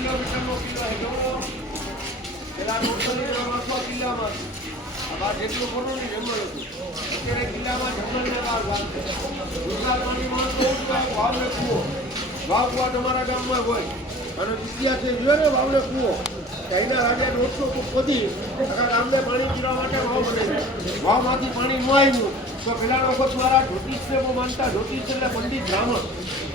કિલોમીટરનો કિલ્લો છે જો પેલા 900 કિલ્લામાં આ જેટલું ખોટું નહીં જંગલ હતું અત્યારે કિલ્લામાં જંગલને બહાર દુર્ગાવાણીમાં તો વાવને કૂવો વાવ તમારા ગામમાં હોય અને ઇતિહાસ છે જોયો ને વાવને કૂવો એના રાજા 900 ખોદી આખા ગામને પાણી પીવા માટે વાવ બને વાવમાંથી પાણી ન આવ્યું તો પેલા લોકો દ્વારા જ્યોતિષને બહુ માનતા જ્યોતિષ એટલે પંડિત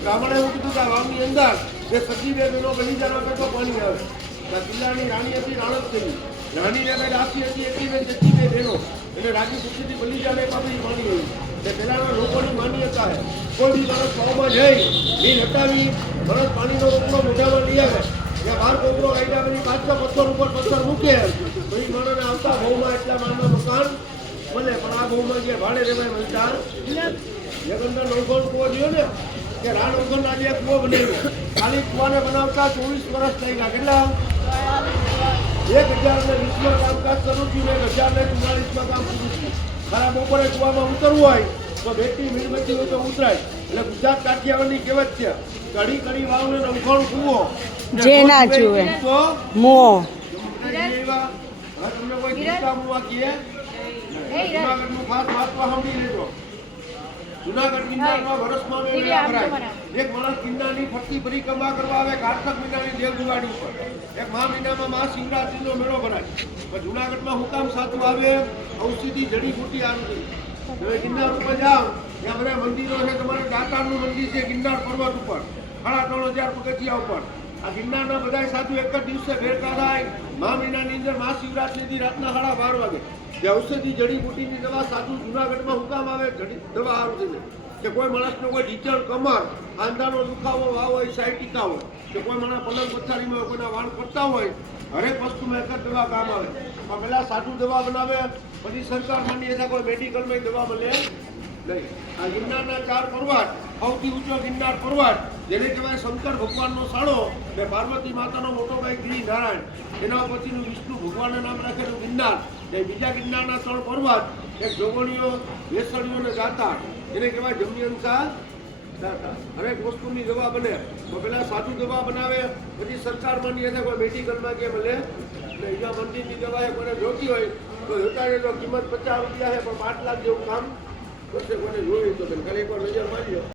બ્રાહ્મણે એવું કીધું કે આ વાવની અંદર જે સજી બે બહેનો બની જવા કરતો પાણી આવે કિલ્લાની રાણી હતી રાણત થઈ રાણીને બે દાસી હતી એટલી બે જતી બે બહેનો એટલે રાજી ખુશીથી બની જાય પાછી પાણી આવ્યું એ પેલાના લોકોની માન્યતા છે કોઈ બી માણસ વાવમાં જઈ લીલ હટાવી માણસ પાણીનો રોકડો મોઢામાં લઈ આવે ત્યાં બાર કોકરો કાઢ્યા પછી પાછા પથ્થર ઉપર પથ્થર મૂકે તો એ માણસને આવતા બહુમાં એટલા માણસના મકાન બને પણ આ બહુમાં જે ભાડે રેવાય મળતા જગન્નાથ નવગણ કૂવો જોયો ને કે રાણ વગરના જે કૂવો બનાવ્યો ખાલી કૂવાને બનાવતા 24 વર્ષ થઈ ગયા કેટલા 1020માં કામકાજ શરૂ થયું 1044માં કામ પૂરું થયું ખરા બપોરે કૂવામાં ઉતરવું હોય તો બેટી મીણબત્તી હોય તો ઉતરાય એટલે ગુજરાત કાઠિયાવાડની કહેવત છે કડી કડી વાવને નવગણ કૂવો જે ના જુએ મો તમને કોઈ ગીતા મુવા કીએ જુનાગઢનું ખાસ મહત્વ સાંભળી લેજો જુનાગઢ ગિરનારમાં વર્ષમાં એક માણસ ગિરનારની ફરતી પરિક્રમા કરવા આવે કારતક મહિનાની દેવદુવાડી ઉપર એક મહા મહિનામાં મહાશિવરાત્રીનો મેળો ભરાય પણ જુનાગઢમાં હુકામ સાચું આવે ઔષધિ જડીબુટી આવી તમે ગિરનાર ઉપર જાઓ ત્યાં બધા મંદિરો છે તમારે દાતારનું મંદિર છે ગિરનાર પર્વત ઉપર 3500 પગથિયા ઉપર આ ગિરનારના બધા સાધુ એક જ દિવસે ભેગા થાય મહા મહિનાની અંદર મહાશિવરાત્રીથી રાતના 12:30 વાગે જે ઔષધિ જડીબુટીની દવા સાધુ જુનાગઢમાં હુકામ આવે દવા સારું થઈને કે કોઈ માણસનો કોઈ ઢીચણ કમર આંધાનો દુખાવો વાવ હોય સાયટિકા હોય કે કોઈ માણસ પલંગ પથારીમાં હોય કોઈના વાળ પડતા હોય હરેક વસ્તુમાં એક જ દવા કામ આવે પણ પહેલાં સાધુ દવા બનાવે પછી સરકાર માની એના કોઈ મેડિકલમાં દવા મળે નહીં આ ગિરનારના 4 પર્વત સૌથી ઊંચો ગિરનાર પર્વત જેને કહેવાય શંકર ભગવાનનો સાળો ને પાર્વતી માતાનો મોટો ભાઈ ગિરી નારાયણ એના પછીનું વિષ્ણુ ભગવાનના નામ રાખેલું ગિરનાર એ બીજા ગિરનારના 3 પર્વત એક જોગણીઓ વેસળીઓ ને ગાતા એને કહેવાય જમયંકા દાતા હરેક વસ્તુની દવા બને તો પેલા સાધુ દવા બનાવે પછી સરકાર માની એને કોઈ મેડિકલમાં કે મળે એટલે અહીંયા મંદિરની દવા કોઈને જોતી હોય તો જોતા તો કિંમત 50 રૂપિયા છે પણ 5 લાખ જેવું કામ કરશે કોઈને જોયું તો ખાલી એકવાર નજર મારી